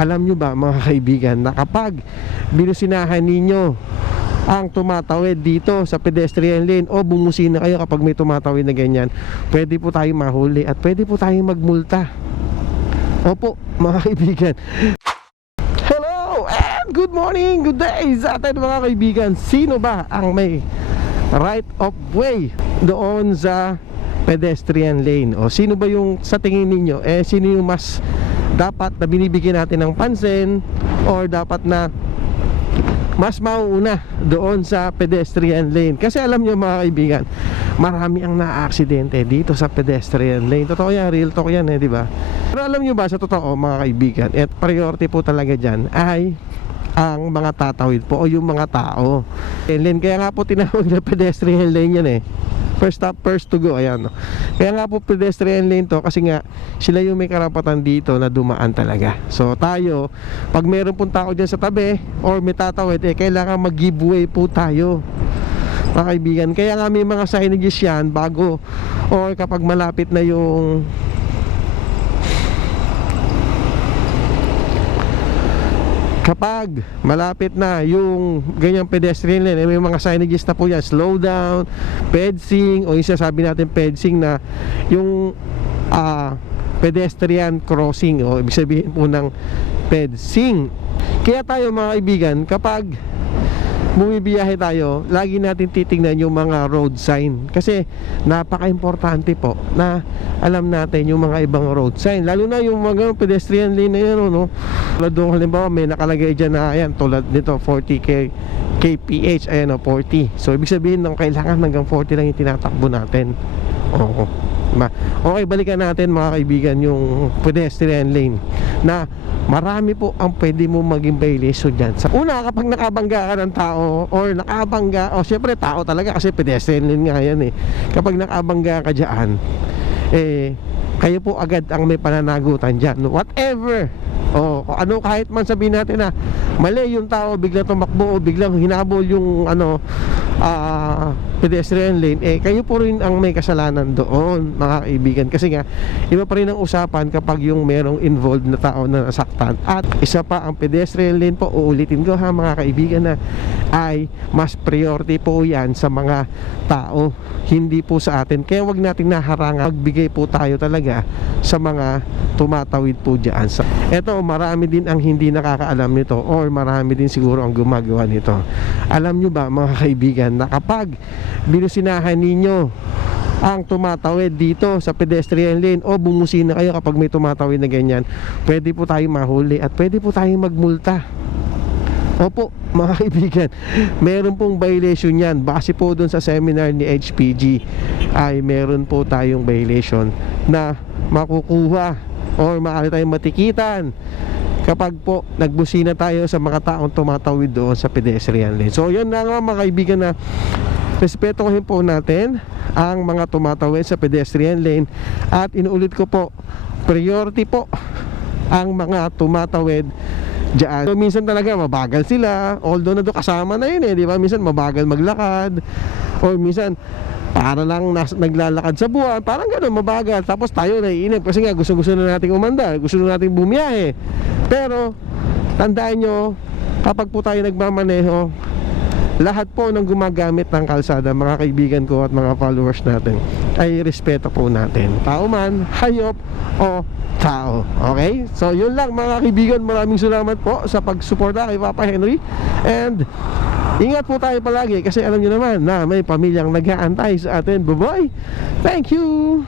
Alam nyo ba mga kaibigan na kapag binusinahan ninyo ang tumatawid dito sa pedestrian lane o bumusina kayo kapag may tumatawid na ganyan, pwede po tayong mahuli at pwede po tayong magmulta. Opo, mga kaibigan. Hello and good morning, good day sa atin mga kaibigan. Sino ba ang may right of way doon sa pedestrian lane? O sino ba yung sa tingin ninyo? Eh sino yung mas dapat na binibigyan natin ng pansin or dapat na mas mauuna doon sa pedestrian lane. Kasi alam nyo mga kaibigan, marami ang naaaksidente dito sa pedestrian lane. Totoo yan, real talk yan eh, di ba? Pero alam nyo ba sa totoo mga kaibigan, at priority po talaga dyan ay ang mga tatawid po o yung mga tao. Eh, Lane, kaya nga po tinawag na pedestrian lane yan eh. First stop, first to go, ayan. no. Kaya nga po pedestrian lane to kasi nga sila yung may karapatan dito na dumaan talaga. So tayo, pag meron pong tao dyan sa tabi or may tatawid, eh kailangan mag-giveaway po tayo mga kaibigan. Kaya nga may mga signages yan bago or kapag malapit na yung kapag malapit na yung ganyang pedestrian lane, eh, may mga signages na po yan, slow down, pedsing, o yung sasabi natin pedsing na yung ah, pedestrian crossing, o ibig sabihin po ng pedsing. Kaya tayo mga kaibigan, kapag bumibiyahe tayo, lagi natin titingnan yung mga road sign. Kasi napaka-importante po na alam natin yung mga ibang road sign. Lalo na yung mga pedestrian lane na yan no? tulad doon halimbawa may nakalagay dyan na ayan tulad nito 40 k kph ayan o 40 so ibig sabihin ng kailangan hanggang 40 lang yung tinatakbo natin. Oo. Ma okay, balikan natin mga kaibigan yung pedestrian lane na marami po ang pwede mo maging violation dyan. Sa una, kapag nakabangga ka ng tao or nakabangga, o oh, syempre tao talaga kasi pedestrian lane nga yan eh. Kapag nakabangga ka dyan, eh, kayo po agad ang may pananagutan dyan. Whatever. O, ano kahit man sabihin natin na mali yung tao, biglang tumakbo o biglang hinabol yung ano, ah, pedestrian lane, eh kayo po rin ang may kasalanan doon, mga kaibigan. Kasi nga, iba pa rin ang usapan kapag yung merong involved na tao na nasaktan. At isa pa ang pedestrian lane po, uulitin ko ha mga kaibigan na ay mas priority po yan sa mga tao, hindi po sa atin. Kaya wag natin naharangan, magbigay po tayo talaga sa mga tumatawid po dyan. Eto, marami din ang hindi nakakaalam nito or marami din siguro ang gumagawa nito. Alam nyo ba mga kaibigan na kapag binusinahan ninyo ang tumatawid dito sa pedestrian lane o bumusina kayo kapag may tumatawid na ganyan pwede po tayong mahuli at pwede po tayong magmulta Opo, mga kaibigan, meron pong violation yan. Base po doon sa seminar ni HPG ay meron po tayong violation na makukuha or maaari tayong matikitan kapag po nagbusina tayo sa mga taong tumatawid doon sa pedestrian lane. So yun na nga mga kaibigan na respetuhin po natin ang mga tumatawid sa pedestrian lane at inuulit ko po priority po ang mga tumatawid Diyan. So, minsan talaga mabagal sila. Although na doon kasama na yun eh, di ba? Minsan mabagal maglakad. Or minsan para lang nas, naglalakad sa buwan, parang gano'n, mabagal. Tapos tayo naiinip kasi nga gusto-gusto na nating umandar, gusto na nating bumiyahe. Pero, tandaan nyo, kapag po tayo nagmamaneho, lahat po ng gumagamit ng kalsada, mga kaibigan ko at mga followers natin, ay respeto po natin. Tao man, hayop, o tao. Okay? So, yun lang mga kaibigan. Maraming salamat po sa pagsuporta kay Papa Henry. And, ingat po tayo palagi kasi alam nyo naman na may pamilyang nag-aantay sa atin. Bye-bye! Thank you!